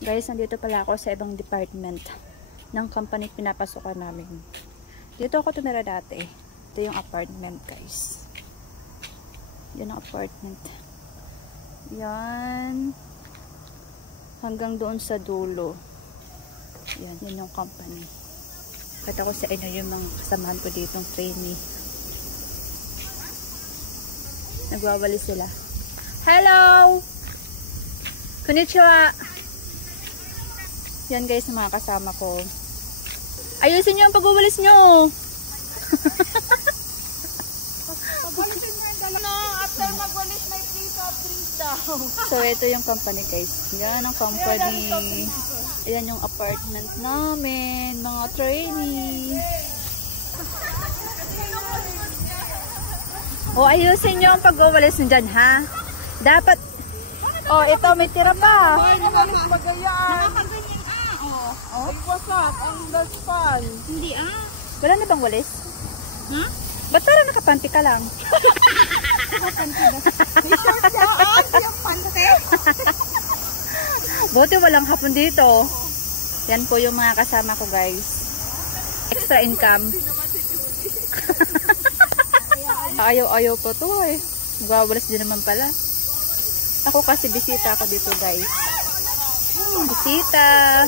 Guys, nandito pala ako sa ibang department ng company pinapasokan namin. Dito ako tumira dati. Ito yung apartment, guys. Yan ang apartment. Yan. Hanggang doon sa dulo. Yan yung company. Kata ko sa inyo yung mga kasamahan ko dito ng trainee. Nagwawali sila. Hello! Konnichiwa! Yan guys, mga kasama ko. Ayusin nyo ang pagwawalis nyo! Pagwalisin mo yung dalawa. After magwalis, may free soft drinks daw. So, ito yung company guys. Yan ang company. Ayan yung apartment namin. Mga trainee. O, ayusin nyo ang pagwawalis nyo dyan, ha? Dapat... Oh, ito, may tira pa. Nakakawalis bagayaan. Ay, wasak. Ang daspan. Hindi Wala na bang walis? Ha? Ba't parang nakapanti ka lang? May short yan. Yung pante. Buti walang hapon dito. Yan po yung mga kasama ko guys. Extra income. Ayaw-ayaw po to eh. Magwawalis din naman pala. Ako kasi bisita ako dito guys. Bisita.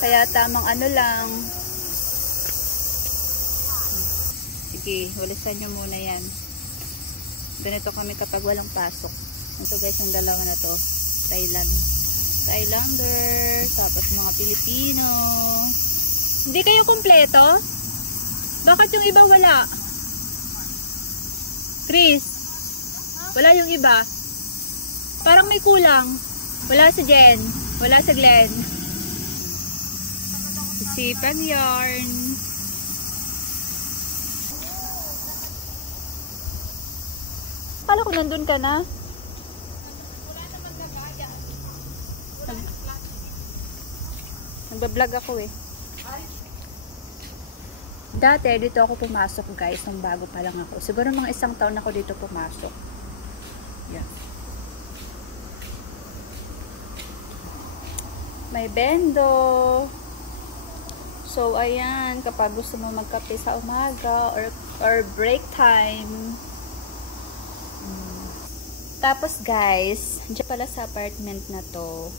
Kaya tamang ano lang. Sige, walisan nyo muna yan. Ganito kami kapag walang pasok. Ito guys, yung dalawa na to. Thailander. Tapos mga Pilipino. Hindi kayo kumpleto? Bakit yung iba wala? Chris? Wala yung iba? Parang may kulang. Wala si Jen. Wala si Glenn. Sipan yarn. Kala ko nandun ka na. Nagbablog ako eh. Dati dito ako pumasok guys, nung bago pa lang ako. Siguro mga 1 taon ako dito pumasok. Yan. May bendo. So, ayan, kapag gusto mo magkape sa umaga or break time. Tapos, guys, dyan pala sa apartment na to.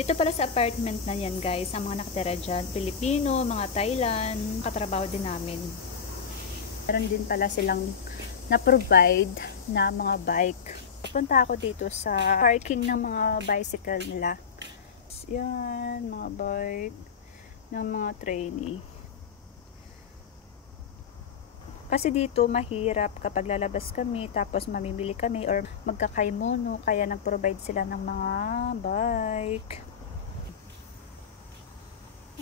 Dito pala sa apartment na yan, guys, ang mga nakatira dyan, Pilipino, mga Thailand, katrabaho din namin. Meron din pala silang na-provide na mga bike. Punta ako dito sa parking ng mga bicycle nila. Yan, mga bike ng mga trainee. Kasi dito mahirap kapag lalabas kami tapos mamimili kami or magkakaimono, kaya nag-provide sila ng mga bike.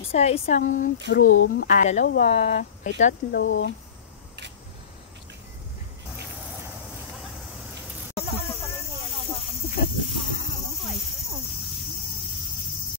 Sa isang room, 2, ay 3.